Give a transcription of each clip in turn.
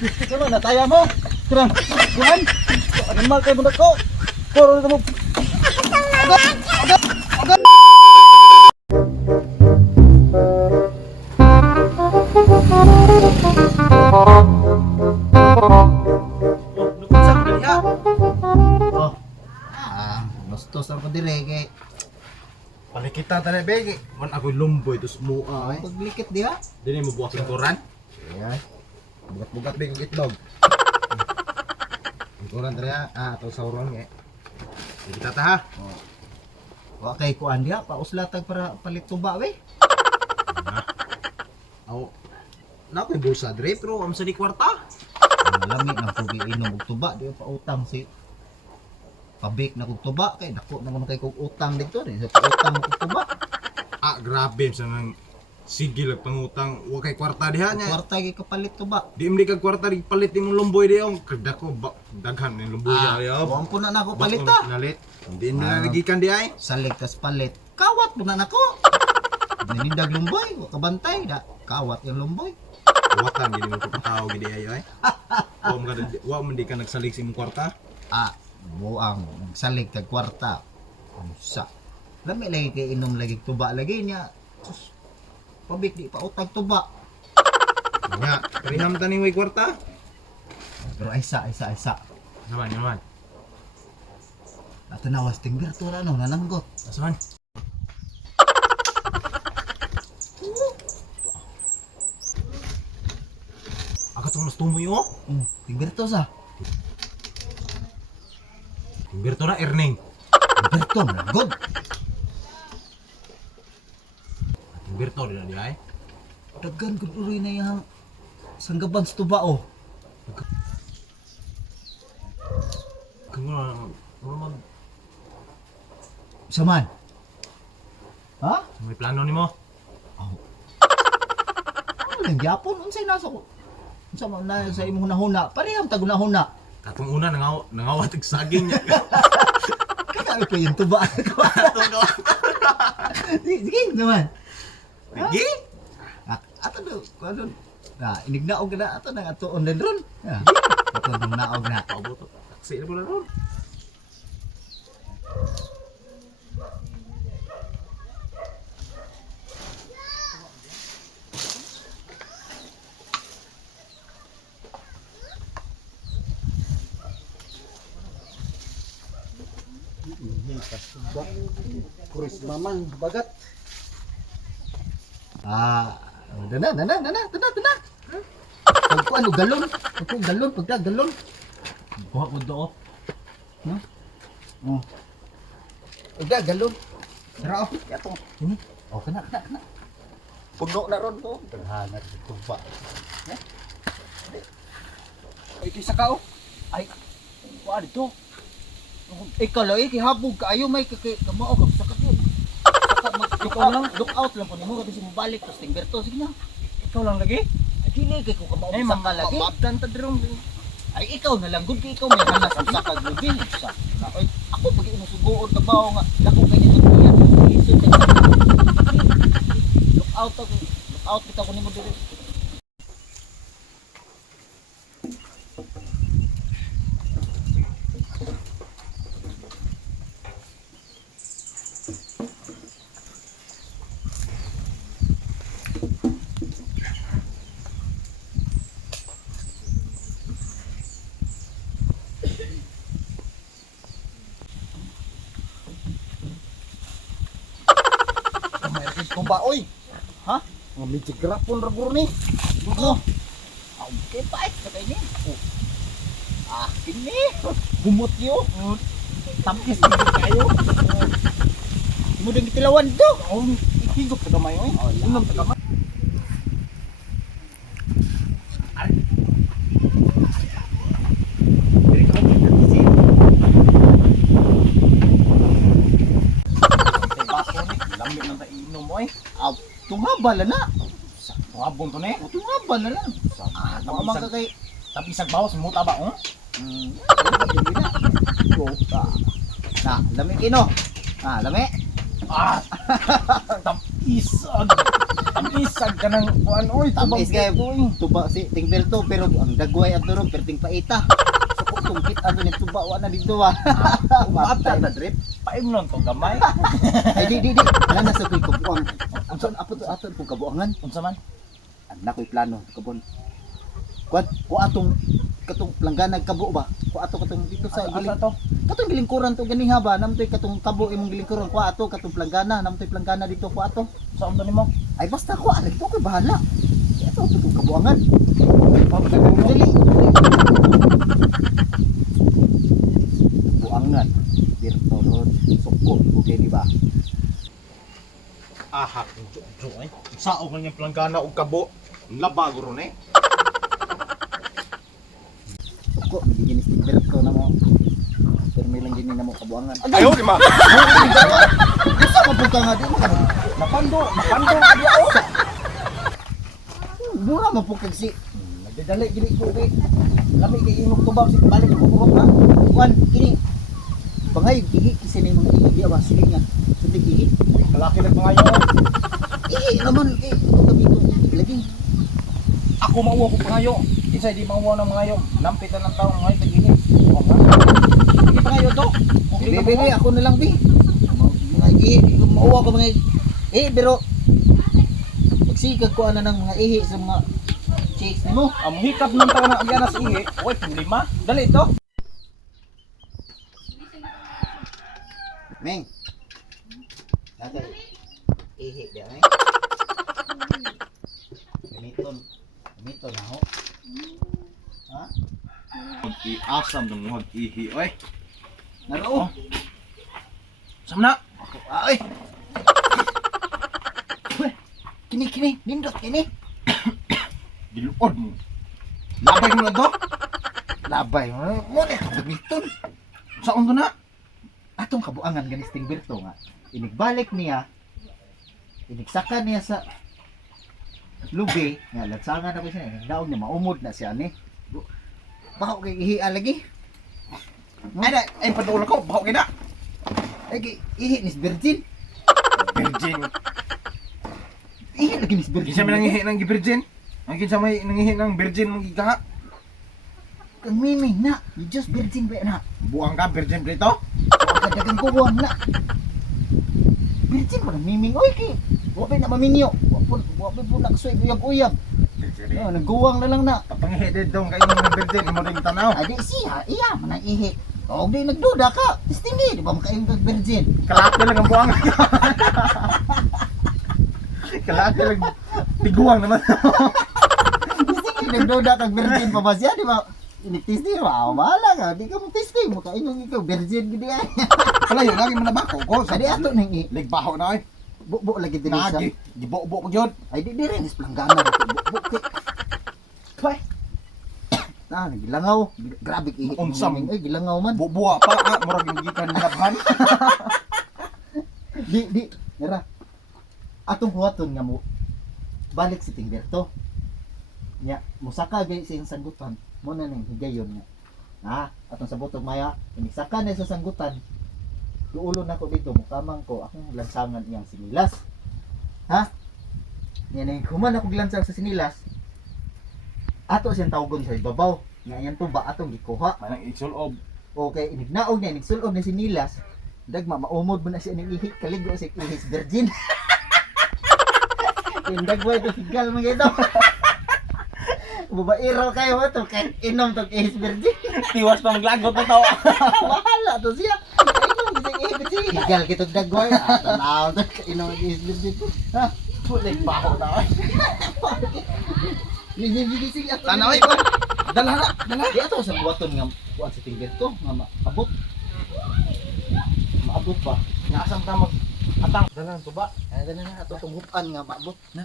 Kano nataya mo? Kira. Kuhan. Animal kay budak ko. Puro mo. Oh. Bastos ako dire kay Palikita tadi begi. Man aku lumboy terus mua. paglikit diha. Dini mo bukas yung koran. Ayan. Bugat-bugat begi ng itlog. Yung koran tadi atau sauron ya. Jadi kita taha. Wa kay kuan diha pauslatag para palit tuba we. Aw. Na ko bulsa dire pero am sa di kwarta. Lami nang pugi inom og tuba di pa utang si pabik na kog tuba kay dako naman kay kog utang dito ni sa utang mo kog tuba. Ah grabe sa nang sigil ang pangutang wa kay kwarta diha nya. Kwarta kay kapalit tuba. Di imdi kag kwarta di palit imong lumboy diha. Kada ko daghan ni lumboy diha. Wa ko na nako palit ta. Nalit. Hindi na nagikan diha ay. Salig tas palit. Kawat mo na nako. Nanindag lumboy, wa kabantay da. Kawat yung lumboy. Watan gini mo tao gidi ayo ay. Wa man di ka nagsalig sa imong kwarta. Buang salig kag kwarta. Sa. Lami lagi kay inom lagi tuba lagi niya. Sus. Pabik di pa utang tuba. Nya, karinam tani way kwarta. Pero isa. Naman, naman. Ato nawas tingber to ano nananggot. Asaman. Aga tong mas tumoy oh. Tingber to sa. Humberto na Erning. Tingber to nananggot. Humberto din na di ay. Daggan gud uloy na yang sanggaban sa tuba oh. Kung mo Saman. Ha? may plano nimo. Ano lang gyapon unsay nasa ko? Unsa man na sa imong hunahuna? Pareham tag hunahuna. Katong una nangawat og saging niya. Kaya ko yung tuba. Sige naman. Lagi? Ato do, ano? Inignaog na ato nang ato on ron. Ato nang naog na. Paboto. Taksi na pala ron. Kuris mamang bagat. Dana. Pag ko ano galon, pagka galon. Kuha ko do. Oh. Pagka galon. Tara oh, yato. Ini. Oh, kana. Puno na ron to. Daghanat ito ba. Ay kisa ka oh. Ay. Wa dito. Ikaw lang kihapog kaayo may kamao ka sa kapyo. Look out lang po nimo kasi mo balik to Stingberto sige na. Ikaw lang lagi. Ay dili kay ko kamao Ay sa ka lagi. mabdan ta dirong. Ay ikaw na lang gud kay ikaw may hanas sa kaglubi sa. Ay ako pag inusugoon ka ba nga dako kay nito niya. Isod ka. Look out kita ko nimo diri. Ito ba oy? Ha? Mga medyo grapon ra guro ni. Dugo. Okay pa sa kay ni. Kini. Humot yo. Tampis din kayo. Mo ding tilawan to. Oh, ikigop ta gamay oy. Inom ta gamay. Diri ka mo kasi. Lamig nang ta inom oy. Tungabala na. Tungabon to ni. Tungabala na. Tama ka kay Tapi isang bawas muta ba oh? Na, lami kino. Lami. isag. Ang isag ka ng kuan oy, Tamis kay oy. tuba si Tingberto pero ang dagway at ron perting paita. So kung tungkit ano ni tuba wa na dito ba. Mata na drip. Paimnon to gamay. Ay di. Wala na sa ko'y kabuang. Unsa apo to aton kung kabuangan? Unsa man? Anak ko'y plano kabon. Ko atong katong langganag kabo ba? Ko ato katong dito sa Asa giling. to? Katong gilingkuran to ganiha ba? Namtoy katong kabo imong gilingkuran ko ato katong planggana, namtoy planggana dito ko ato. Sa unto nimo? Ay basta ko alag to ko'y bahala. Ito katong kabuangan. Pagkagulo. Dili. Buangan. Birto road. Suko bugay ni ba? Ahak jo ay. Sao kanyang planggana og kabo. Labago ron eh. Suko magiginis ni Birto na mo. Permi lang gini na mo kabuangan. Ayo di ma. Gusto mo pugka nga din. Napando ka diya oh. Mura mo pugkag si. Nagdadali gini ko kay. Lami kay imong tubaw si balik ko kurot na. Juan, kini. Bangay ihi kasi na yung mga ihi di ba sige nga. Sundig ihi. Kalaki lang pangayo. Ihi naman ito kami ko lagi. Ako mauwa ko pangayo. Isa di mauwa ng mangayo. Nampitan ng taong ngayon tagini. O nga. Sige pangayo to. Okay ka Bebe, ba? ako na lang bi. Mga ihi, mauwa ko mga ihi pero pagsikag ko ana ng mga ihi sa mga chicks nimo. Ang hikap ng taon ng agyanas ihi. Okay, problema. Dali ito. Meng. Natay. Ihi di ay. Gamiton na ho. Ha? Mag-iasam ng mag-ihi. Oy. Naro. Samna. Ay. Kini, nindot kini. Diluod mo. Labay mo na to. Labay mo na gamiton. Saan to na? Atong kabuangan ganis Tingberto nga. Inigbalik niya. Inigsaka niya sa lubi nga lansangan na ko siya. Daog niya maumod na siya ni. Baka kay ihi lagi. Ay paduol ko. Baho kina. Lagi ihi nis virgin. Virgin. Ihi lagi nis virgin. Kinsa may nangihi ng virgin? Ang kinsa may nangihi ng virgin mong gigaha? Kang mimi na. You just virgin ba na? Buang ka virgin dito? Kadagang kuwang na. Virgin pa na miming. Oy ki. Wapay na maminyo. Wapay po naksoy uyab-uyab. Virgin. Nagguwang na lang na. Papangihi din dong kayo ng virgin. Imo rin tanaw. Adi siya, iya man ang ihi. O di nagduda ka. Testingi, di ba makain kag virgin? Kalate lang ang buang. Kalate lang. Tiguang naman. Testingi, nagduda kag virgin pa ba siya, di ba? Ini-testing, wow, bahala ka. Di ka mo testing, makain yung ikaw, virgin gini ay. Palayo lagi man nabako ko. Adi ato nang ihi. Ligbaho na ay. Bukbo lagi din siya. Nagi. Gibo-bo ko gyud. Ay di rin, isplanggana. Bukbo. Kay. Gilangaw. Grabe ihi. Unsam. Ay, gilangaw man. Bubuwa pa murag gikan nabhan. Di. Nara. Atong huwaton nga mo. Balik si Tingberto. Nya, musaka gay sa iyang sanggutan. Muna nang higayon nga. Ha? Atong sabotong maya. Inisaka na sa sanggutan. Duulo na ko dito. Mukamang ko. Akong lansangan iyang sinilas. Ha? Yan ang kuman ako glansang sa sinilas. Ato siyang tawgon sa ibabaw. Nga yan tuba atong gikuha. Manang isulob. Okay, inignaog niya, inigsulog na sinilas. Dagma, maumod mo na siya ng ihi. Kaligo siya ihis virgin. Indagway ito sigal mga ito. Bubairo kayo mo ito. Kahit inom itong ihis virgin. Tiwas pa maglagot na tao. Wahala to siya. Inom siya ihis virgin. Sigal kitong dagway. Tanaw ito. Inom ang ihis virgin. Ha? Ligbaho na ay. Sige. Tanaw ay. Dala. Di ato sa buwaton nga kuan sa Tingberto nga maabot. Maabot ba? Nga asam ta mag atang dala to ba? Ay ganun na ato tunggupan nga maabot na.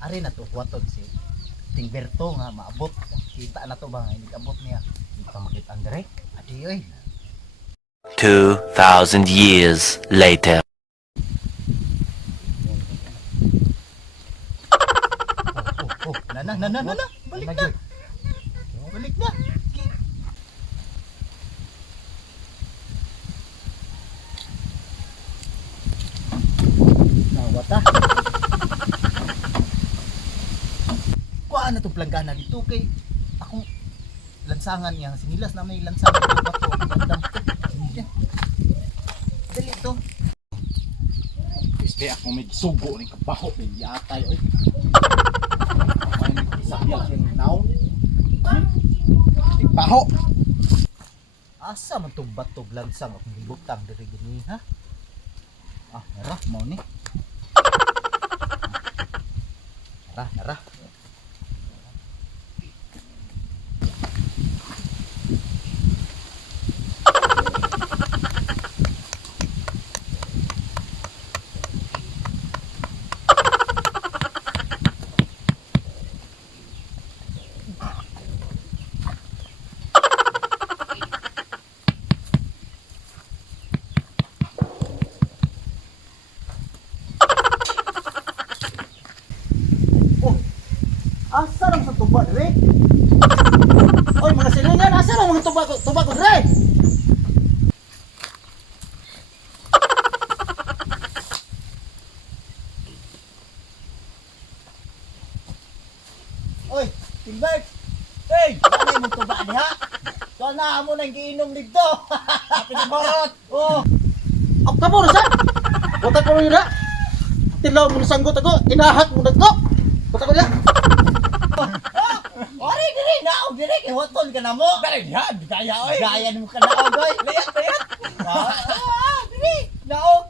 Ari na to buwaton si Tingberto nga maabot. Kita na to ba nga inigabot niya. Hindi pa makita ang direct. Adi oy. 2,000 years later. Na. Balik na. Balik na. ta. Kuha na itong planggana dito kay akong lansangan niya. Sinilas na may lansangan ng bato. Bandam ko. Dali ito. Piste ako may sugo ni kabaho ni yatay oy. May isabya sing naong. Baho. Asa man itong bato lansang akong gibutang diri gini ha? Ah, nara, mau ni. Nara. Asa lang sa tuba dre? Oy mga silingan, asa lang mga tuba ko dre? Oy, Timbert! Hey! Ano yung tuba diha? So na mo nang giinom dito. Happy na barot. Oh. Ako ka mo na sa? Buta ko yun ha? Tilaw mo sanggot ako, inahat mo na to. Buta ko na. Ori diri na, diri kay hoton ka na mo. Dali diha, di kaya oy. Gaya mo ka na oy. Layat. Diri. Naog.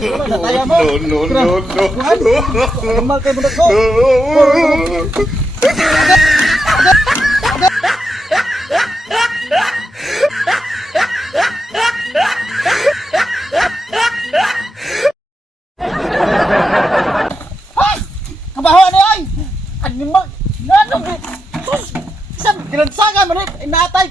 Wala taya mo. No. Normal kay budak ko. Ay! Kabaho ni ay. Animal. Nanong sus. Isang gilansagan man ni inaatay.